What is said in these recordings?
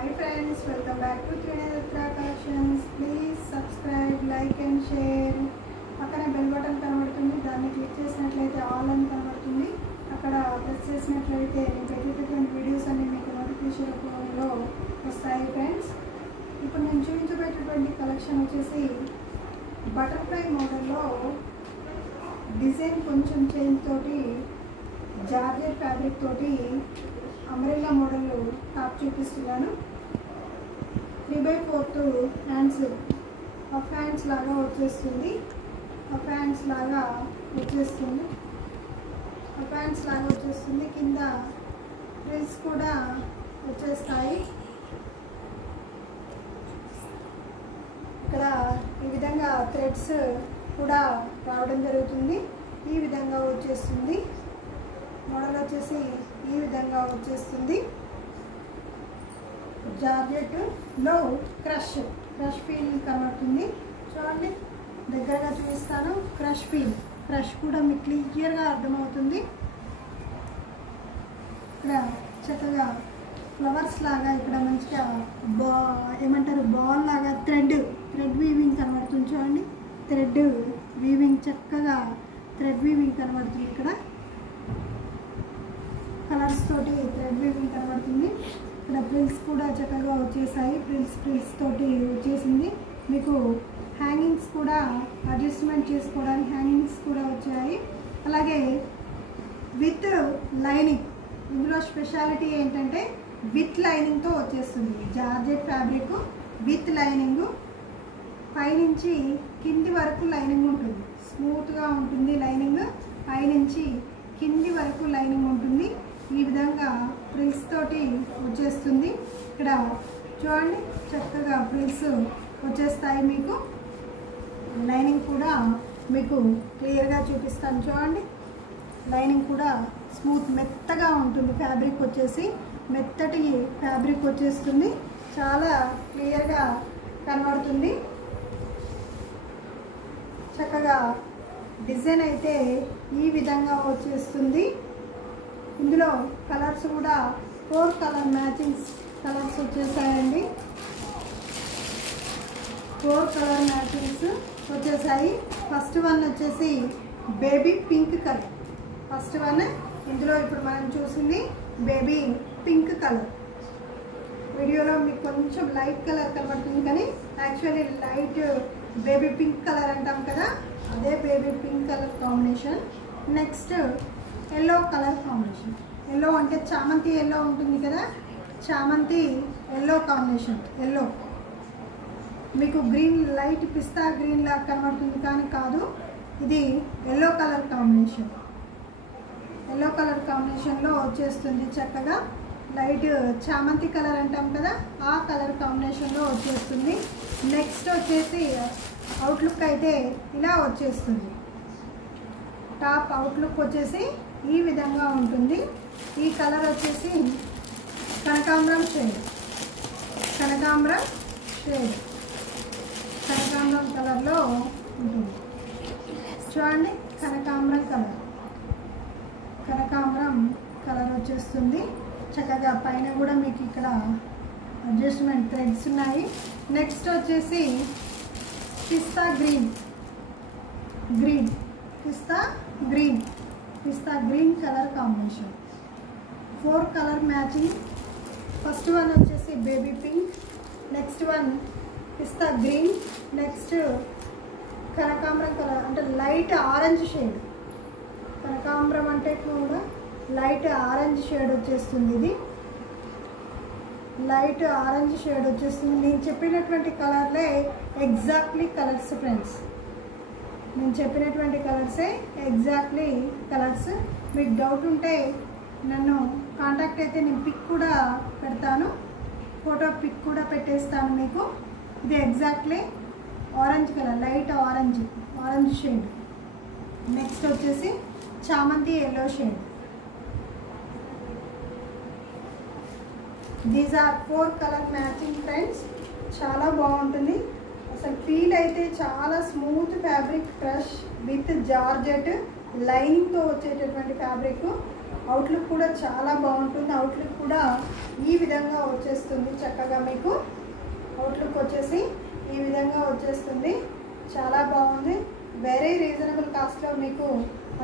Hi friends, welcome back to Trinidad Collections. Please subscribe, like and share. అక్కడ bell button కనబడుతుంది, దాన్ని click చేసినట్లయితే all అని కనబడుతుంది. అక్కడ ప్రెస్ చేసినట్లయితే నేను పెట్టేటటువంటి వీడియోస్ అన్ని మీకు నోటిఫికేషన్ రూపంలో వస్తాయి ఫ్రెండ్స్. ఇప్పుడు నేను చూపించబోయేటటువంటి కలెక్షన్ వచ్చేసి బటర్ఫ్లై మోడల్లో డిజైన్ కొంచెం చేంజ్ తోటి జార్జెట్ ఫ్యాబ్రిక్ తోటి అంబ్రెల్లా మోడల్ టాప్ చూపిస్తున్నాను. 3/4 హ్యాండ్స్, హాఫ్ హ్యాండ్స్ లాగా వచ్చేస్తుంది. హాఫ్ హ్యాండ్స్ లాగా వచ్చేస్తుంది. కింద ఫ్రిల్స్ కూడా వచ్చేస్తాయి. ఇక్కడ ఈ విధంగా థ్రెడ్స్ కూడా రావడం జరుగుతుంది. ఈ విధంగా వచ్చేస్తుంది. మోడల్ వచ్చేసి ఈ విధంగా వచ్చేస్తుంది. జార్జెట్లో క్రష్ ఫీల్ కనబడుతుంది. చూడండి, దగ్గరగా చూపిస్తాను. క్రష్ కూడా మీకు క్లియర్గా అర్థమవుతుంది. ఇక్కడ చక్కగా ఫ్లవర్స్ లాగా ఇక్కడ మంచిగా ఏమంటారు బాల్ లాగా థ్రెడ్ వీవింగ్ కనబడుతుంది. చూడండి, థ్రెడ్ వీవింగ్ చక్కగా థ్రెడ్ వీవింగ్ కనబడుతుంది. ఇక్కడ కలర్స్ తోటి థ్రెడ్ వీవింగ్ కనబడుతుంది. ఇక్కడ ప్రిల్స్ కూడా చక్కగా వచ్చేసాయి. ప్రిల్స్ తోటి వచ్చేసింది. మీకు హ్యాంగింగ్స్ కూడా అడ్జస్ట్మెంట్ చేసుకోవడానికి హ్యాంగింగ్స్ కూడా వచ్చాయి. అలాగే విత్ లైనింగ్, ఇందులో స్పెషాలిటీ ఏంటంటే విత్ లైనింగ్తో వచ్చేస్తుంది. జార్జెట్ ఫ్యాబ్రిక్ విత్ లైనింగ్, పైనుంచి కింది వరకు లైనింగ్ ఉంటుంది. స్మూత్గా ఉంటుంది లైనింగ్, పైనుంచి కింది వరకు లైనింగ్ ఉంటుంది. ఈ విధంగా ప్రిల్స్ తోటి వచ్చేస్తుంది. ఇక్కడ చూడండి, చక్కగా ప్రిల్స్ వచ్చేస్తాయి. మీకు లైనింగ్ కూడా మీకు క్లియర్గా చూపిస్తాను. చూడండి, లైనింగ్ కూడా స్మూత్ మెత్తగా ఉంటుంది. ఫ్యాబ్రిక్ వచ్చేసి మెత్తటి ఫ్యాబ్రిక్ వచ్చేస్తుంది. చాలా క్లియర్గా కనబడుతుంది. చక్కగా డిజైన్ అయితే ఈ విధంగా వచ్చేస్తుంది. ఇందులో కలర్స్ కూడా 4 కలర్ మ్యాచింగ్స్ కలర్స్ వచ్చేసాయండి. 4 కలర్ మ్యాచింగ్స్ వచ్చేసాయి. ఫస్ట్ వన్ వచ్చేసి baby pink colour. First one ఇందులో ఇప్పుడు మనం చూసింది బేబీ పింక్ కలర్. వీడియోలో మీకు కొంచెం లైట్ కలర్ కనబడుతుంది, కానీ actually light baby pink colour అంటాం కదా, అదే baby pink colour combination. Next yellow colour combination. Yellow అంటే చామంతి ఎల్లో ఉంటుంది కదా, చామంతి ఎల్లో కాంబినేషన్. ఎల్లో మీకు గ్రీన్ లైట్ పిస్తా గ్రీన్ లాగా కనబడుతుంది, కానీ కాదు, ఇది yellow colour combination. Yellow colour కాంబినేషన్లో వచ్చేస్తుంది. చక్కగా లైట్ చామంతి కలర్ అంటాం కదా, ఆ కలర్ కాంబినేషన్లో వచ్చేస్తుంది. నెక్స్ట్ వచ్చేసి అవుట్లుక్ అయితే ఇలా వచ్చేస్తుంది. టాప్ అవుట్లుక్ వచ్చేసి ఈ విధంగా ఉంటుంది. ఈ కలర్ వచ్చేసి కనకాంబరం షేడ్ కలర్లో ఉంటుంది. చూడండి, కనకాంబరం కలర్ వచ్చేస్తుంది. చక్కగా పైన కూడా మీకు ఇక్కడ అడ్జస్ట్మెంట్ థ్రెడ్స్ ఉన్నాయి. నెక్స్ట్ వచ్చేసి పిస్తా green colour combination. 4 colour matching. First one వచ్చేసి బేబీ పింక్, నెక్స్ట్ వన్ పిస్తా గ్రీన్, నెక్స్ట్ కనకాంబరం కలర్ అంటే లైట్ ఆరెంజ్ షేడ్. కనకాంబరం అంటే కూడా లైట్ ఆరెంజ్ షేడ్ వచ్చేస్తుంది. ఇది లైట్ ఆరెంజ్ షేడ్ వచ్చేస్తుంది. నేను చెప్పినటువంటి కలర్లే ఎగ్జాక్ట్లీ కలర్స్ ఫ్రెండ్స్. నేను చెప్పినటువంటి కలర్సే ఎగ్జాక్ట్లీ కలర్స్. మీకు డౌట్ ఉంటే నన్ను కాంటాక్ట్ అయితే నేను పిక్ కూడా పెడతాను, ఫోటో పిక్ కూడా పెట్టేస్తాను మీకు. ఇది exactly orange colour, light orange shade. Next వచ్చేసి చామంతి yellow shade. These are 4 colour matching friends. చాలా బాగుంటుంది. అసలు ఫీల్ అయితే చాలా smooth fabric, fresh with georgette లైనింగ్తో వచ్చేటటువంటి ఫ్యాబ్రిక్. అవుట్లుక్ కూడా చాలా బాగుంటుంది. అవుట్లుక్ కూడా ఈ విధంగా వచ్చేస్తుంది. చక్కగా మీకు అవుట్లుక్ వచ్చేసి ఈ విధంగా వచ్చేస్తుంది. చాలా బాగుంది. వెరీ రీజనబుల్ కాస్ట్లో మీకు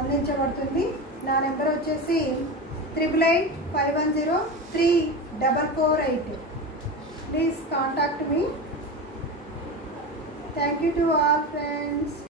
అందించబడుతుంది. నా నెంబర్ వచ్చేసి 8885103448. Please contact me. Thank you to all friends.